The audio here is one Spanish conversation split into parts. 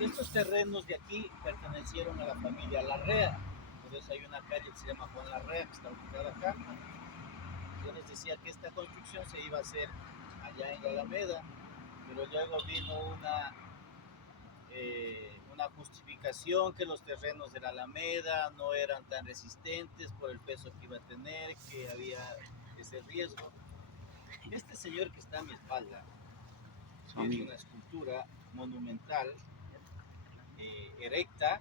Estos terrenos de aquí pertenecieron a la familia Larrea, por eso hay una calle que se llama Juan Larrea, que está ubicada acá. Yo les decía que esta construcción se iba a hacer allá en la Alameda, pero luego vino una justificación que los terrenos de la Alameda no eran tan resistentes por el peso que iba a tener, que había ese riesgo. Este señor que está a mi espalda es una escultura monumental, erecta,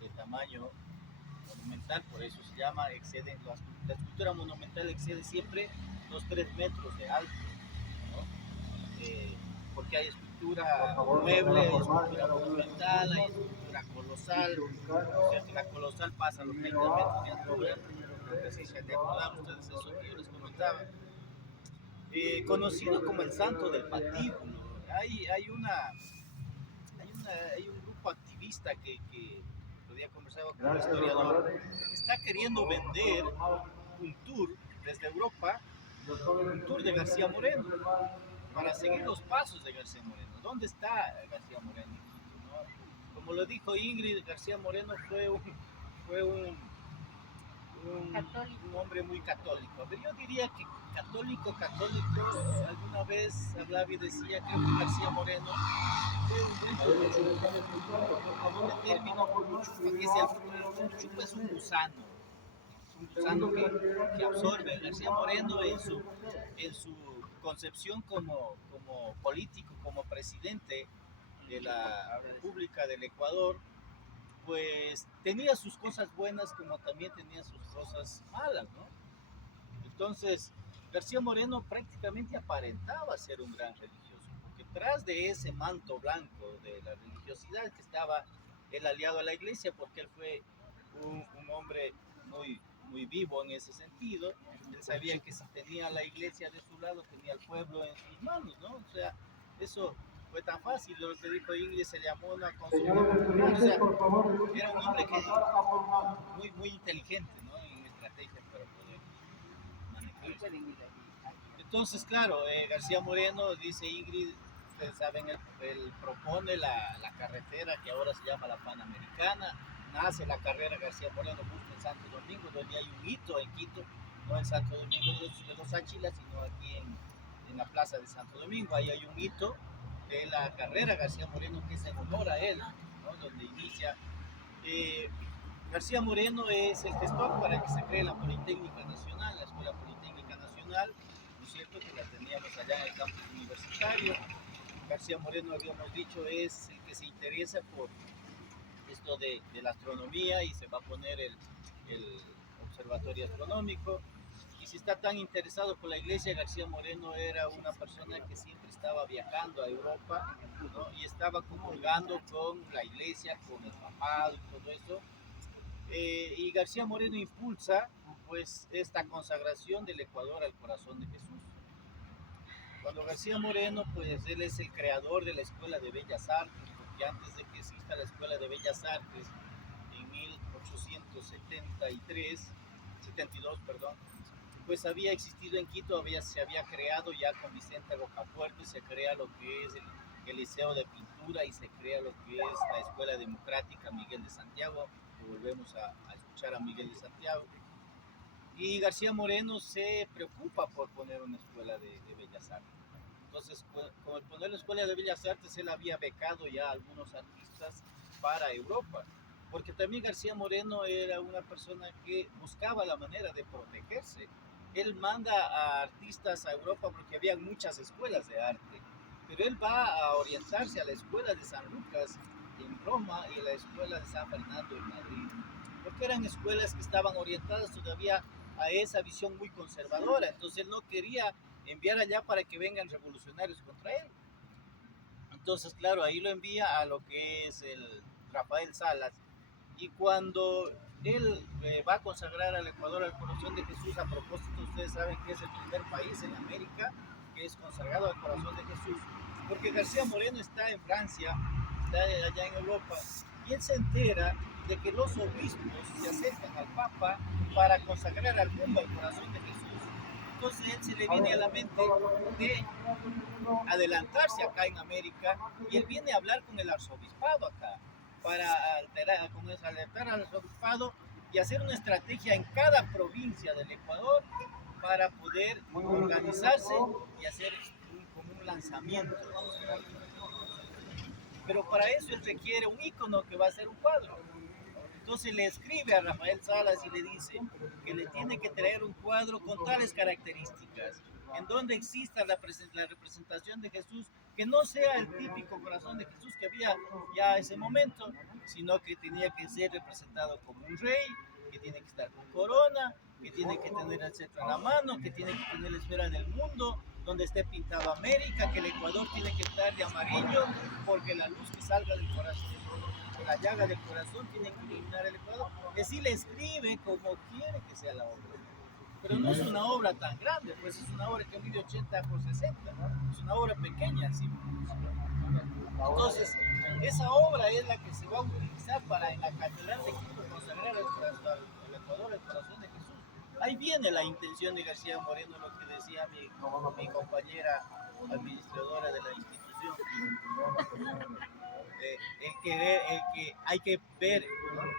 de tamaño monumental, por eso se llama, la escultura monumental excede siempre los 3 metros de alto, ¿no? Porque hay escultura mueble, hay escultura monumental, hay escultura colosal, ¿cierto? La colosal pasa los 20 metros de altura, no sé si se acordaban ustedes eso que yo les comentaba. Conocido como el santo del patíbulo. Hay un grupo activista que todavía conversaba con un historiador, que está queriendo vender un tour desde Europa, un tour de García Moreno, para seguir los pasos de García Moreno. ¿Dónde está García Moreno? ¿No? Como lo dijo Ingrid, García Moreno fue un hombre muy católico. Pero yo diría que católico, alguna vez hablaba y decía, creo que García Moreno fue un buen término por Chupa, que es Chupa es un gusano que absorbe. García Moreno en su concepción como político, como presidente de la República del Ecuador, pues tenía sus cosas buenas como también tenía sus cosas malas, ¿no? Entonces, García Moreno prácticamente aparentaba ser un gran religioso, porque tras de ese manto blanco de la religiosidad que estaba él aliado a la iglesia, porque él fue un hombre muy vivo en ese sentido, él sabía que si tenía la iglesia de su lado, tenía el pueblo en sus manos, ¿no? O sea, eso fue tan fácil, lo que dijo Ingrid se llamó una consulta popular, o sea, era un hombre que muy inteligente, ¿no? En estrategias para poder manejar. Entonces, claro, García Moreno, dice Ingrid, ustedes saben, él propone la carretera que ahora se llama la Panamericana, nace la carrera García Moreno justo en Santo Domingo, donde hay un hito en Quito, no en Santo Domingo de los Áchilas, sino aquí en la plaza de Santo Domingo, ahí hay un hito de la carrera García Moreno que es en honor a él, ¿no? Donde inicia. García Moreno es el gestor para que se cree la Politécnica Nacional, la Escuela Politécnica Nacional, ¿no es cierto? Que la teníamos allá en el campus universitario. García Moreno, habíamos dicho, es el que se interesa por esto de la astronomía y se va a poner el observatorio astronómico. Y si está tan interesado por la iglesia, García Moreno era una persona que siempre estaba viajando a Europa, ¿no? Y estaba comulgando con la iglesia, con el papado y todo eso. Y García Moreno impulsa pues esta consagración del Ecuador al corazón de Jesús. Cuando García Moreno, pues él es el creador de la Escuela de Bellas Artes, porque antes de que exista la Escuela de Bellas Artes, en 1873, 72, perdón, pues había existido en Quito, se había creado ya con Vicente Rocafuerte, se crea lo que es el Liceo de Pintura y se crea lo que es la Escuela Democrática Miguel de Santiago, volvemos a escuchar a Miguel de Santiago. Y García Moreno se preocupa por poner una escuela de Bellas Artes. Entonces, con el poner la Escuela de Bellas Artes, él había becado ya a algunos artistas para Europa, porque también García Moreno era una persona que buscaba la manera de protegerse. Él manda a artistas a Europa porque había muchas escuelas de arte, pero él va a orientarse a la Escuela de San Lucas en Roma y la Escuela de San Fernando en Madrid, porque eran escuelas que estaban orientadas todavía a esa visión muy conservadora. Entonces él no quería enviar allá para que vengan revolucionarios contra él. Entonces, claro, ahí lo envía a lo que es el Rafael Salas. Y cuando él va a consagrar al Ecuador al corazón de Jesús, a propósito, ustedes saben que es el primer país en América que es consagrado al corazón de Jesús, porque García Moreno está en Francia, está allá en Europa, y él se entera de que los obispos se acercan al Papa para consagrar al mundo al corazón de Jesús. entonces él se le viene a la mente de adelantarse acá en América y él viene a hablar con el arzobispado acá para alertar al arzobispado y hacer una estrategia en cada provincia del Ecuador para poder organizarse y hacer como un lanzamiento. Pero para eso él requiere un ícono que va a ser un cuadro. Entonces le escribe a Rafael Salas y le dice que le tiene que traer un cuadro con tales características, en donde exista la representación de Jesús, que no sea el típico corazón de Jesús que había ya en ese momento, sino que tenía que ser representado como un rey, que tiene que estar con corona, que tiene que tener el cetro en la mano, que tiene que tener la esfera del mundo, donde esté pintado América, que el Ecuador tiene que estar de amarillo, porque la luz que salga del corazón, la llaga del corazón, tiene que iluminar el Ecuador. Es decir, le escribe como quiere que sea la obra. Pero no es una obra tan grande, pues es una obra que mide 80 por 60, es una obra pequeña, ¿sí? Entonces, esa obra es la que se va a utilizar para en la Catedral de Quito consagrar al Ecuador el corazón de Jesús. Ahí viene la intención de García Moreno, lo que decía mi compañera administradora de la institución. El que hay que ver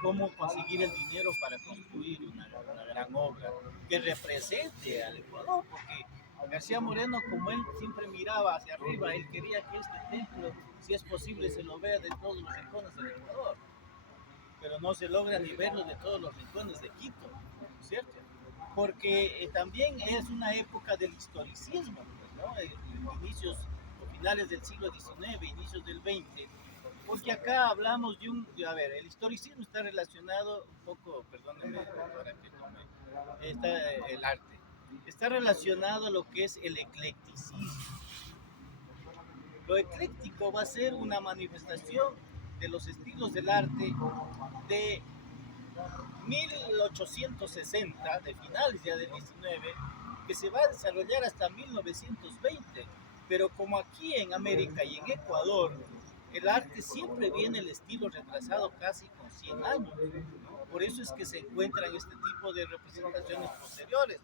cómo conseguir el dinero para construir una gran obra que represente al Ecuador, porque García Moreno, como él siempre miraba hacia arriba, él quería que este templo, si es posible, se lo vea de todos los rincones del Ecuador, pero no se logra ni verlo de todos los rincones de Quito, ¿cierto? Porque también es una época del historicismo, pues, ¿no? Inicios o finales del siglo XIX, inicios del XX, porque acá hablamos de a ver, el historicismo está relacionado un poco, perdónenme, ahora que tome, está el arte, está relacionado a lo que es el eclecticismo. Lo ecléctico va a ser una manifestación de los estilos del arte de 1860, de finales ya del 19, que se va a desarrollar hasta 1920. Pero como aquí en América y en Ecuador, el arte siempre viene el estilo retrasado casi con 100 años. Por eso es que se encuentran este tipo de representaciones posteriores,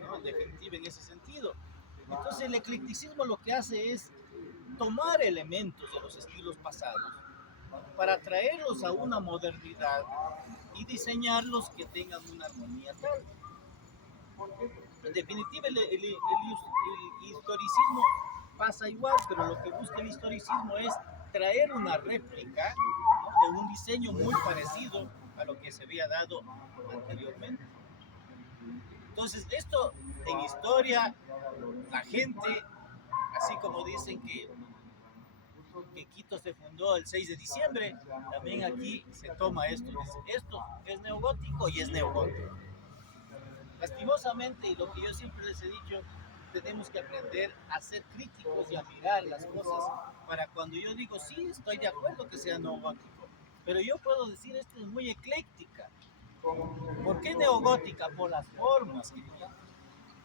¿no? En definitiva, en ese sentido. Entonces el eclecticismo lo que hace es tomar elementos de los estilos pasados para traerlos a una modernidad y diseñarlos que tengan una armonía tal. En definitiva, el historicismo pasa igual, pero lo que busca el historicismo es traer una réplica, ¿no? De un diseño muy parecido a lo que se había dado anteriormente. Entonces, esto en historia, la gente, así como dicen que Quito se fundó el 6 de diciembre, también aquí se toma esto. Dice, esto es neogótico y es neogótico. Lastimosamente, y lo que yo siempre les he dicho, tenemos que aprender a ser críticos y a mirar las cosas para cuando yo digo, sí, estoy de acuerdo que sea neogótico, pero yo puedo decir, esto es muy ecléctica. ¿Por qué neogótica? Por las formas que tiene.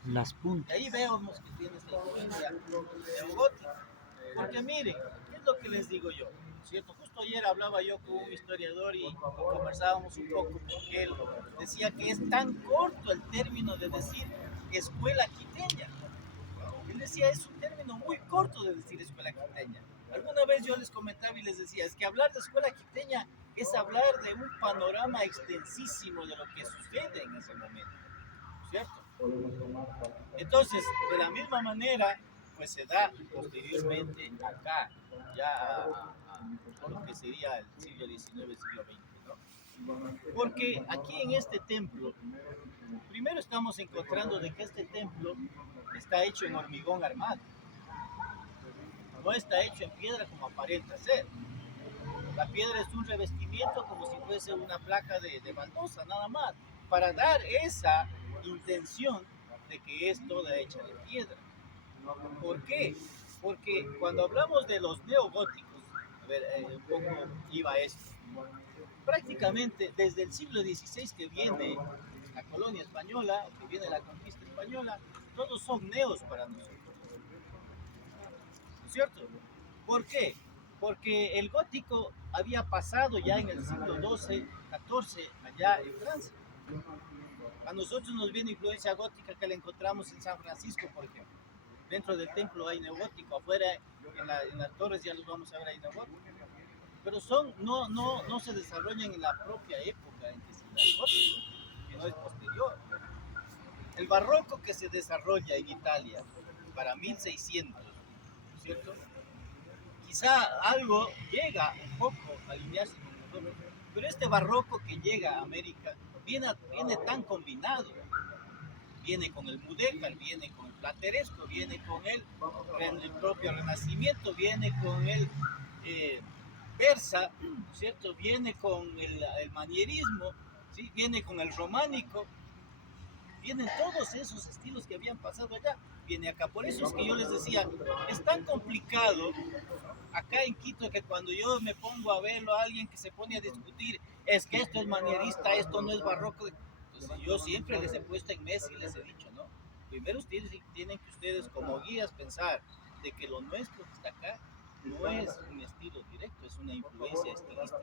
Las puntas. Y ahí vemos que tiene esta influencia neogótica. Porque miren, ¿qué es lo que les digo yo? ¿Cierto? Justo ayer hablaba yo con un historiador y conversábamos un poco porque él decía que es tan corto el término de decir escuela quiteña. Él decía, es un término muy corto de decir escuela quiteña. Alguna vez yo les comentaba y les decía, es que hablar de escuela quiteña es hablar de un panorama extensísimo de lo que sucede en ese momento, ¿cierto? Entonces, de la misma manera, pues se da posteriormente acá, ya a lo que sería el siglo XIX, siglo XX, ¿no? Porque aquí en este templo, primero estamos encontrando de que este templo está hecho en hormigón armado, no está hecho en piedra como aparenta ser. La piedra es un revestimiento como si fuese una placa de baldosa, nada más, para dar esa intención de que es toda hecha de piedra. ¿Por qué? Porque cuando hablamos de los neogóticos, a ver, un poco iba esto, prácticamente desde el siglo XVI que viene la colonia española, que viene la conquista española, todos son neos para nosotros, ¿no es cierto? ¿Por qué? Porque el gótico había pasado ya en el siglo XII, XIV, allá en Francia. A nosotros nos viene influencia gótica que la encontramos en San Francisco, por ejemplo. Dentro del templo hay neogótico, afuera en las torres ya los vamos a ver, hay neogótico. Pero no se desarrollan en la propia época en que se da gótico, sino es posterior. El barroco que se desarrolla en Italia para 1600, ¿cierto? Quizá algo llega un poco a alinearse con nosotros, pero este barroco que llega a América viene tan combinado. Viene con el mudéjar, viene con el plateresco, viene con el propio renacimiento, viene con el persa, ¿cierto? Viene con el manierismo, ¿sí? Viene con el románico, vienen todos esos estilos que habían pasado allá, viene acá. Por eso es que yo les decía, es tan complicado acá en Quito que cuando yo me pongo a verlo a alguien que se pone a discutir, es que esto es manierista, esto no es barroco. Entonces yo siempre les he puesto en mesa y les he dicho, ¿no? Primero ustedes tienen que ustedes como guías pensar de que lo nuestro que está acá no es un estilo directo, es una influencia estilística.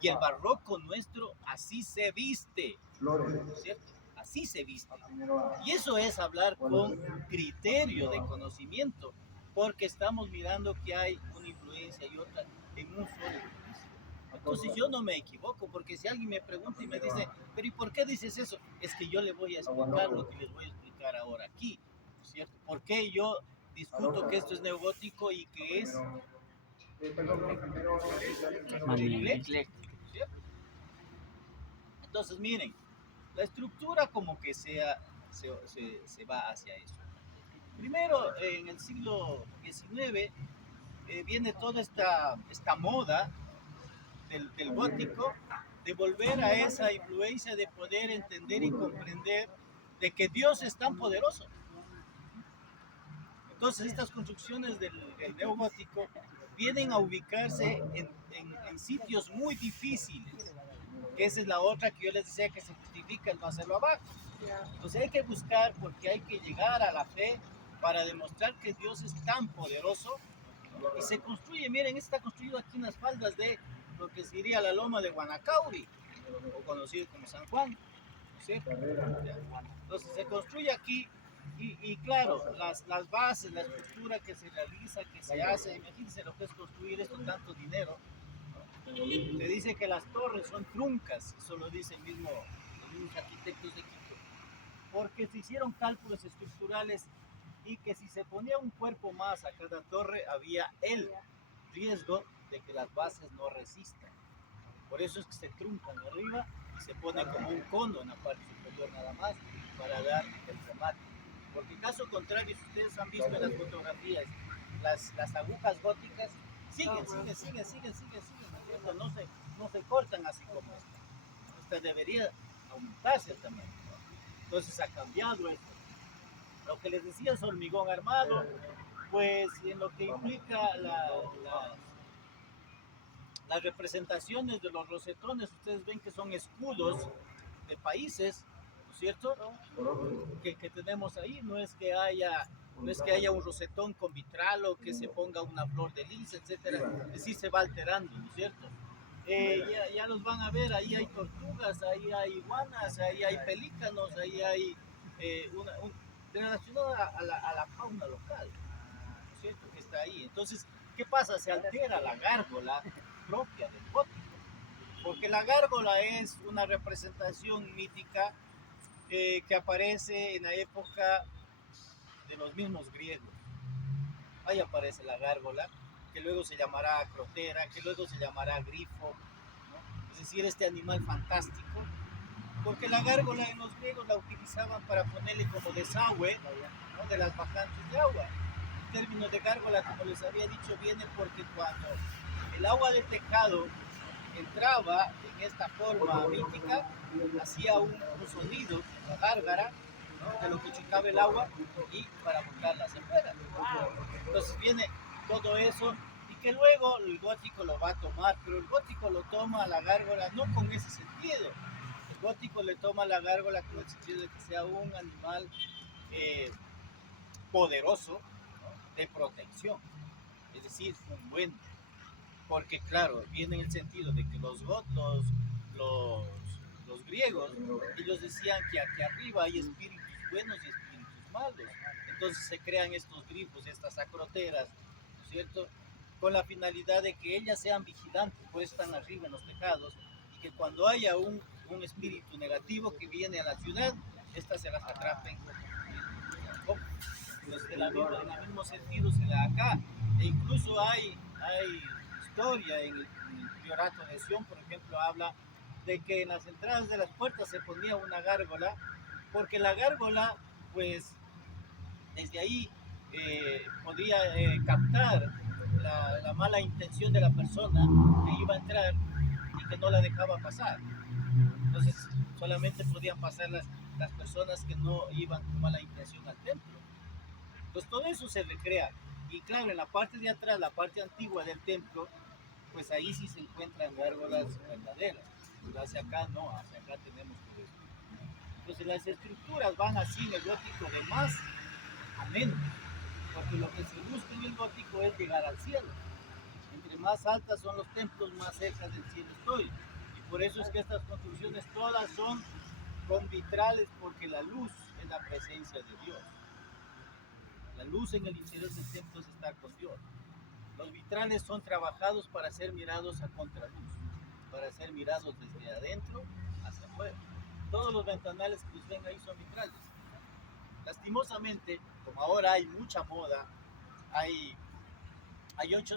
Y el barroco nuestro así se viste, ¿cierto? Así se viste. Y eso es hablar con criterio de conocimiento, porque estamos mirando que hay una influencia y otra en un solo edificio. Entonces yo no me equivoco, porque si alguien me pregunta y me dice, pero ¿y por qué dices eso? Es que yo le voy a explicar lo que les voy a explicar ahora aquí, ¿cierto? ¿Por qué yo discuto que esto es neogótico y que es ecléctico, ¿cierto? Entonces miren, la estructura como que se va hacia eso. Primero, en el siglo XIX viene toda esta moda del gótico, de volver a esa influencia de poder entender y comprender de que Dios es tan poderoso. Entonces estas construcciones del neogótico vienen a ubicarse en sitios muy difíciles, que esa es la otra que yo les decía que se justifica el no hacerlo abajo. Entonces hay que buscar porque hay que llegar a la fe para demostrar que Dios es tan poderoso y se construye, miren, está construido aquí en las faldas de lo que sería la loma de Guanacauri, o conocido como San Juan, ¿cierto? Entonces se construye aquí y claro, las bases, la estructura que se realiza, que se hace, imagínense lo que es construir esto tanto dinero. Se dice que las torres son truncas, eso lo dicen los mismos arquitectos de Quito, porque se hicieron cálculos estructurales y que si se ponía un cuerpo más a cada torre había el riesgo de que las bases no resistan. Por eso es que se truncan arriba y se pone como un cono en la parte superior nada más para dar el remate. Porque caso contrario, si ustedes han visto en las fotografías, las agujas góticas siguen, ¿no es cierto? No se cortan así como esta. Esta debería aumentarse el tamaño, ¿no? Entonces ha cambiado esto. Lo que les decía es hormigón armado, pues en lo que implica las representaciones de los rosetones, ustedes ven que son escudos de países, ¿no es cierto? Que tenemos ahí, no es que haya un rosetón con vitral o que se ponga una flor de lis, etcétera, es decir, se va alterando, ¿no es cierto? Ya los van a ver, ahí hay tortugas, ahí hay iguanas, ahí hay pelícanos, ahí hay relacionado a la fauna local, ¿no es cierto? Que está ahí. Entonces, ¿qué pasa? Se altera la gárgola propia del gótico, porque la gárgola es una representación mítica que aparece en la época de los mismos griegos. Ahí aparece la gárgola, que luego se llamará acrotera, que luego se llamará grifo, ¿no? Es decir, este animal fantástico, porque la gárgola en los griegos la utilizaban para ponerle como desagüe, ¿no? De las bajantes de agua. El término de gárgola, como les había dicho, viene porque cuando el agua de tejado entraba en esta forma mítica, hacía un sonido, una gárgara, ¿no? De lo que chocaba el agua y para botarla hacia afuera. Entonces viene todo eso y que luego el gótico lo va a tomar, pero el gótico lo toma a la gárgola no con ese sentido. El gótico le toma a la gárgola con el sentido de que sea un animal poderoso, ¿no? De protección, es decir, un buen, porque claro, viene en el sentido de que los los griegos, ellos decían que aquí arriba hay espíritus buenos y espíritus malos. Entonces se crean estos grifos, estas acroteras, ¿no es cierto? Con la finalidad de que ellas sean vigilantes, por eso están arriba en los tejados, y que cuando haya un espíritu negativo que viene a la ciudad, estas se las atrapen. Entonces, en el mismo sentido se da acá. E incluso hay historia en el priorato de Sion, por ejemplo, habla de que en las entradas de las puertas se ponía una gárgola, porque la gárgola, pues, desde ahí podía captar la mala intención de la persona que iba a entrar y que no la dejaba pasar. Entonces, solamente podían pasar las personas que no iban con mala intención al templo. Entonces, todo eso se recrea. Y claro, en la parte de atrás, la parte antigua del templo, pues ahí sí se encuentran gárgolas verdaderas. Pero hacia acá no, hacia acá tenemos todo esto. Entonces, las estructuras van así en el gótico de más a menos, porque lo que se busca en el gótico es llegar al cielo. Entre más altas son los templos, más cerca del cielo estoy. Y por eso es que estas construcciones todas son con vitrales, porque la luz es la presencia de Dios. La luz en el interior del templo es estar con Dios. Los vitrales son trabajados para ser mirados a contraluz, para ser mirados desde adentro hacia afuera. Todos los ventanales que ustedes ven ahí son vitrales. Lastimosamente, como ahora hay mucha moda, hay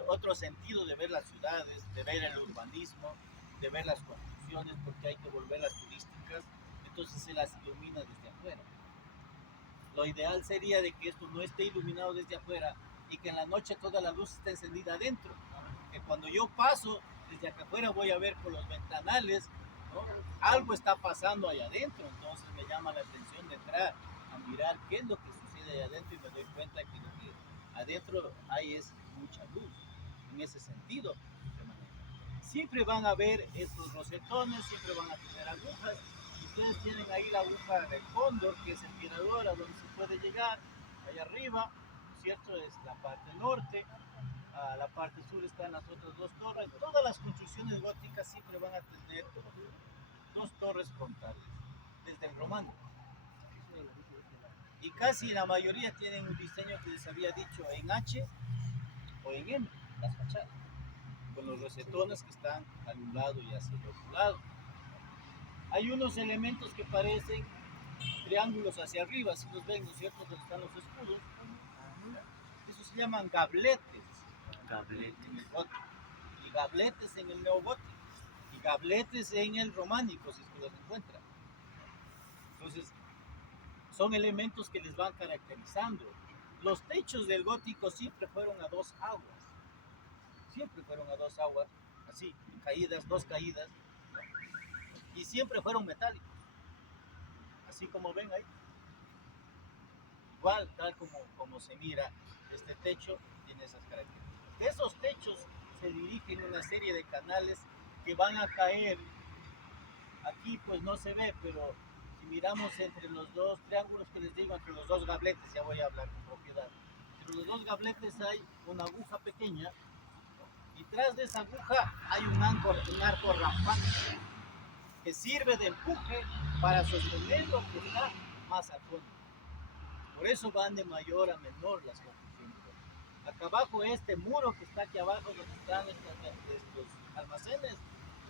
otro sentido de ver las ciudades, de ver el urbanismo, de ver las construcciones, porque hay que volverlas turísticas, entonces se las ilumina desde afuera. Lo ideal sería de que esto no esté iluminado desde afuera y que en la noche toda la luz esté encendida adentro, que cuando yo paso desde acá afuera voy a ver por los ventanales, ¿no? Algo está pasando allá adentro, entonces me llama la atención de entrar a mirar qué es lo que sucede allá adentro y me doy cuenta que lo que adentro hay es mucha luz, en ese sentido se maneja. Siempre van a ver estos rosetones, siempre van a tener agujas. Ustedes tienen ahí la aguja del cóndor, que es el mirador a donde se puede llegar, allá arriba, ¿cierto? Es la parte norte, a la parte sur están las otras dos torres. Todas las construcciones góticas siempre van a tener dos torres frontales, desde el románico. Y casi la mayoría tienen un diseño que les había dicho en H o en M, las fachadas, con los rosetones que están al un lado y hacia el otro lado. Hay unos elementos que parecen triángulos hacia arriba, si los ven, ¿no es cierto?, donde están los escudos. Esos se llaman gabletes. Gabletes en el gótico. Y gabletes en el neogótico. Y gabletes en el románico, si es que los encuentran. Entonces, son elementos que les van caracterizando. Los techos del gótico siempre fueron a dos aguas. Siempre fueron a dos aguas, así, caídas, dos caídas. ¿No? Y siempre fueron metálicos. Así como ven ahí. Igual, tal como se mira, este techo tiene esas características. De esos techos se dirigen una serie de canales que van a caer. Aquí pues no se ve, pero si miramos entre los dos triángulos que les digo, entre los dos gabletes, ya voy a hablar con propiedad. Entre los dos gabletes hay una aguja pequeña, y tras de esa aguja hay un arco rampante que sirve de empuje para sostener lo que está más al fondo. Por eso van de mayor a menor las construcciones. Acá abajo, este muro que está aquí abajo, donde están estos almacenes,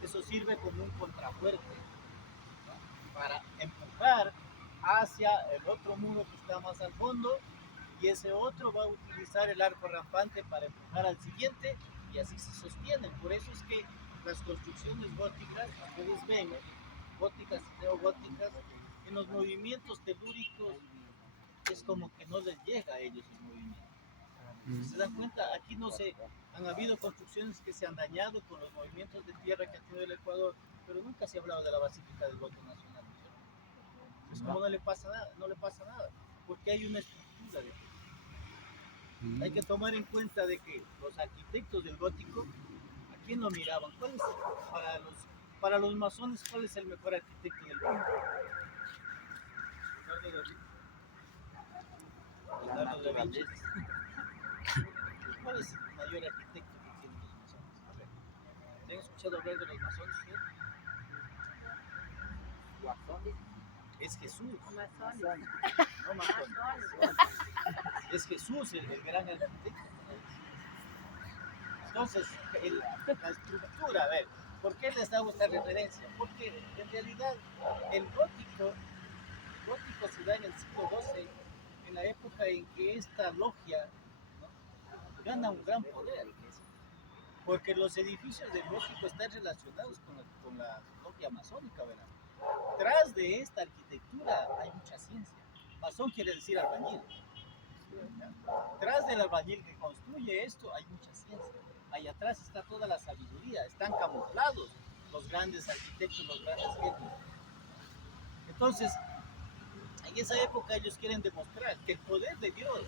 eso sirve como un contrafuerte, ¿no?, para empujar hacia el otro muro que está más al fondo, y ese otro va a utilizar el arco rampante para empujar al siguiente, y así se sostienen. Por eso es que las construcciones góticas, ustedes ven, góticas y neogóticas, en los movimientos telúricos es como que no les llega a ellos el movimiento. Si se dan cuenta, aquí no se han habido construcciones que se han dañado con los movimientos de tierra que ha tenido el Ecuador, pero nunca se ha hablado de la Basílica del Voto Nacional. Es como no le pasa nada, porque hay una estructura de aquí. Hay que tomar en cuenta de que los arquitectos del gótico, ¿a quién lo miraban? ¿Cuál es, para los masones, cuál es el mejor arquitecto del mundo? Leonardo da Vinci. ¿Cuál es el mayor arquitecto que tienen los masones? ¿Han escuchado hablar de los masones? ¿Sí? Es Jesús, Masónico. no masónico. Es Jesús el gran arquitecto. Entonces, la estructura, a ver, ¿por qué les hago esta referencia? Porque en realidad el gótico se da en el siglo XII, en la época en que esta logia, ¿no?, gana un gran poder. Porque los edificios del gótico están relacionados con la logia masónica, ¿verdad? Tras de esta arquitectura hay mucha ciencia. Masón quiere decir albañil. Tras del albañil que construye esto hay mucha ciencia. Ahí atrás está toda la sabiduría, están camuflados los grandes arquitectos, los grandes genios. Entonces, en esa época ellos quieren demostrar que el poder de Dios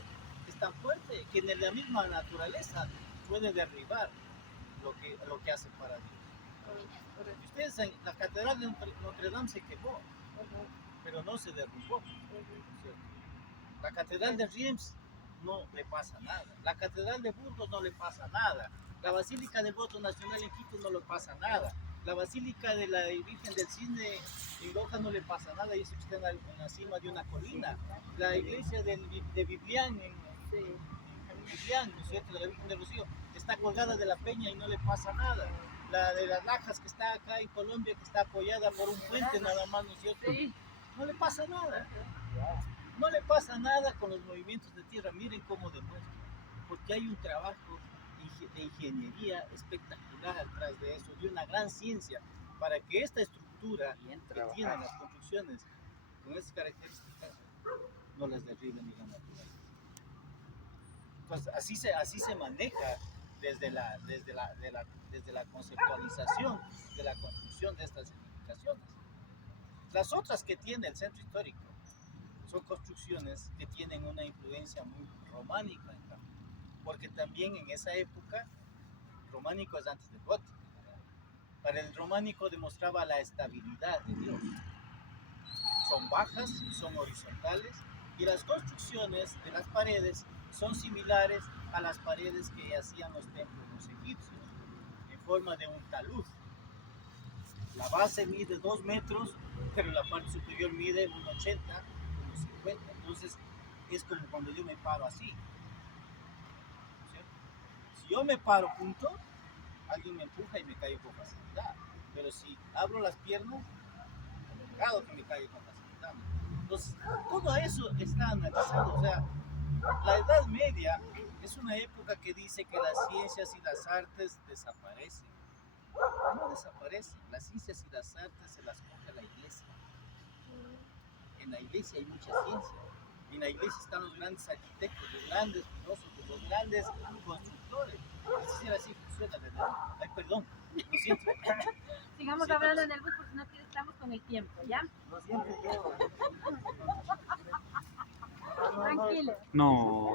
es tan fuerte que en la misma naturaleza puede derribar lo que hace para Dios. Y ustedes saben, la catedral de Notre Dame se quemó, pero no se derrumbó, ¿cierto? La catedral de Reims no le pasa nada. La catedral de Burgos no le pasa nada. La Basílica del Voto Nacional en Quito no le pasa nada. La Basílica de la Virgen del Cisne en Loja no le pasa nada, y eso está en la cima de una colina. La iglesia de Biblián Biblián, ¿no es cierto?, de la Virgen del Rocío, está colgada de la peña y no le pasa nada. La de las Lajas, que está acá en Colombia, que está apoyada por un puente nada más, ¿no es cierto?, no le pasa nada. No le pasa nada con los movimientos de tierra. Miren cómo demuestra, porque hay un trabajo de ingeniería espectacular atrás de eso, de una gran ciencia, para que esta estructura que tienen las construcciones con estas características no las derriben ni la naturaleza. Entonces, así se maneja desde la conceptualización de la construcción de estas edificaciones. Las otras que tiene el centro histórico son construcciones que tienen una influencia muy románica, en cambio, porque también en esa época, románico es antes del gótico. Para el románico demostraba la estabilidad de Dios. Son bajas, son horizontales, y las construcciones de las paredes son similares a las paredes que hacían los templos los egipcios, en forma de un talud. La base mide 2 metros, pero la parte superior mide 1,80, 1,50. Entonces es como cuando yo me paro así, ¿cierto? Si yo me paro punto, alguien me empuja y me caigo con facilidad. Pero si abro las piernas, complicado que me caiga con facilidad. Entonces, todo eso está analizado. O sea, la Edad Media es una época que dice que las ciencias y las artes desaparecen. No desaparecen. Las ciencias y las artes se las coge la iglesia. En la iglesia hay mucha ciencia. En la iglesia están los grandes arquitectos, los grandes filósofos, los grandes constructores. Así funciona. Ay, perdón. Lo siento. Sigamos hablando en el bus porque no estamos con el tiempo, ¿ya? Lo siento yo. Tranquilo. No.